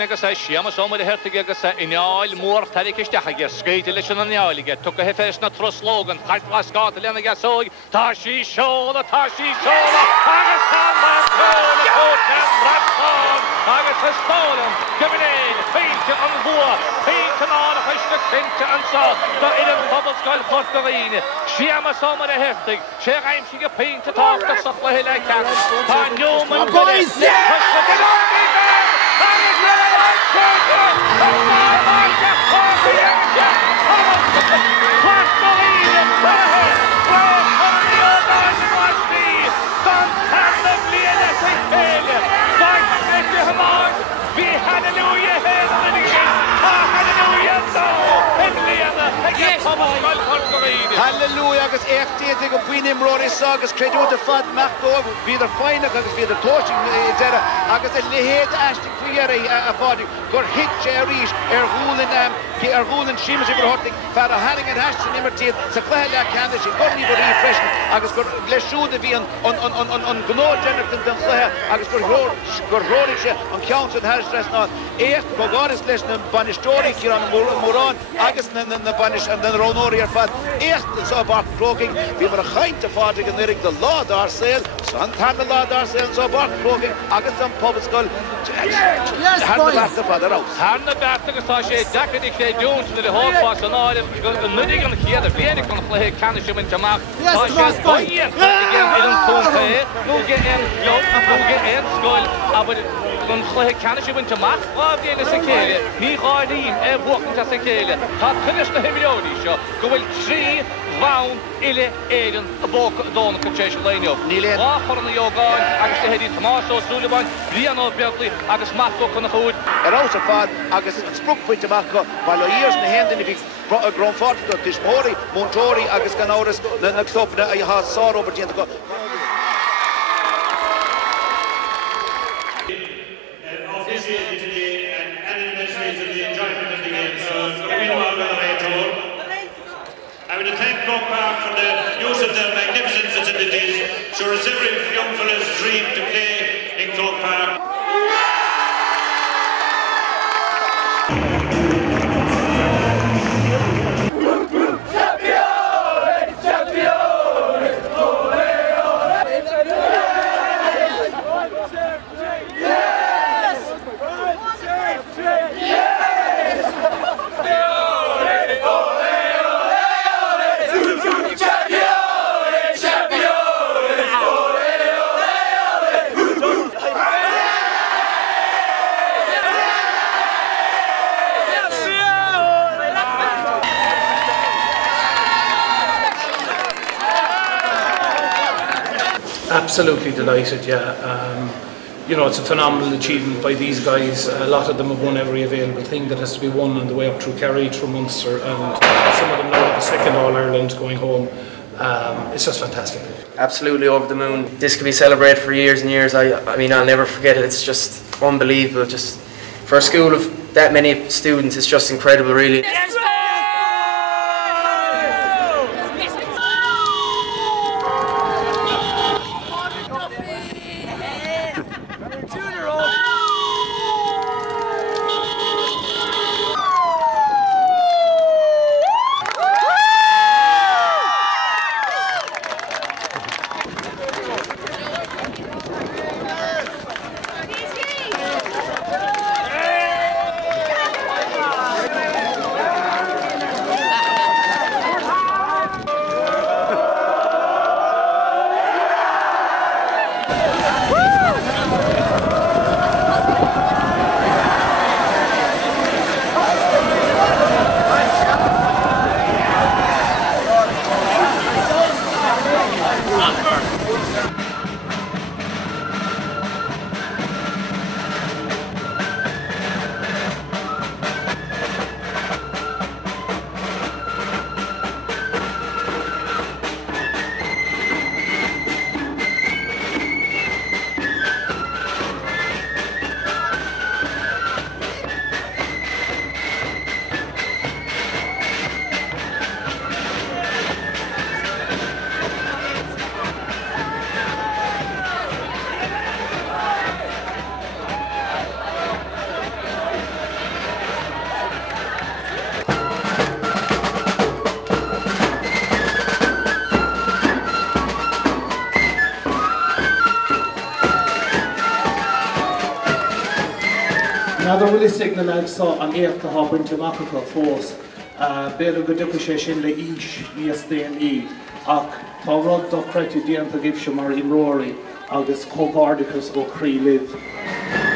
Bhín agus siamas ó mar hertig agus ináil mór tarí isteach skeite leis an ináige tu go hefes na troslógan halt Pobalscoile lena gasóig tá sí seola agus agus stólan gominnéin féinte an bhua féinte ná a chuiste féinte an sá do idir Pobalscoile Corn Uí Ógáin siamas ó mar hertig sé raimsí go féinte tácht sa leile cean tá Newman boys Hallelujah, agus échtíad go bhuinim roris agus creidú de fad machtó viidir fáinach agus viidir tóising dara agus lehéad asting clear a fádig gur hit sé ríis húlin símas ibar horting far a haring an hastin immertíad sa chléile ceanna sin gurní go rí freisin agus gur leisúda bhí an gnóideanach den chléthe agus gur rórig sé an ceann san hastres ná écht go gáris leis na banistóí cír an mórán agus na banis an den rónóí ar fad écht sa bPáirc Chrócaigh bhí mar a chainte fádig an irig de lád ar saoil san tan na lád ar saoil sa bPáirc Chrócaigh agus an Pobalscoile Hanna bert agus tá sé decadig sé dún na de hófás an áidir nudig an chéad a bhénig an chléthe canna siúm teach tá sé baíon an túnta nuge an glób nuge an scoil aber an chléthe canna siúm teach ábhéna sa chéile ní gáirín bhuachan sa chéile tá tunis na himilióní seo go bhfuil trí bhain ile éidir a bóca dóna go tééis léineo chur na Ógáin agus headí Tomás ó Súleibáin bhíon ó beaglaí agus mató chun na chúd ás a fad agus an sprúgfuinte amach go bhil íos na hendaine bhí gromfáta go tismóí múntóirí agus gan áras na stopna a há sáróbar tíanta go I would thank Chrócaigh for the use of their magnificent facilities. Sure as every young fella's dream to play in Chrócaigh. Absolutely delighted, yeah. You know, it's a phenomenal achievement by these guys. A lot of them have won every available thing that has to be won on the way up through Kerry, through Munster, and some of them now have the second All-Ireland going home. It's just fantastic. Absolutely over the moon. This could be celebrated for years and years. I mean, I'll never forget it. It's just unbelievable. Just for a school of that many students, it's just incredible, really. bhfuil signa le sa an éachta habainte macacha fós. Béad go dúcha sé sin le ís níos déanaí ach tá rud do chreitú díanta gibse mar imróirí agus cógárdachas ó chrí libh.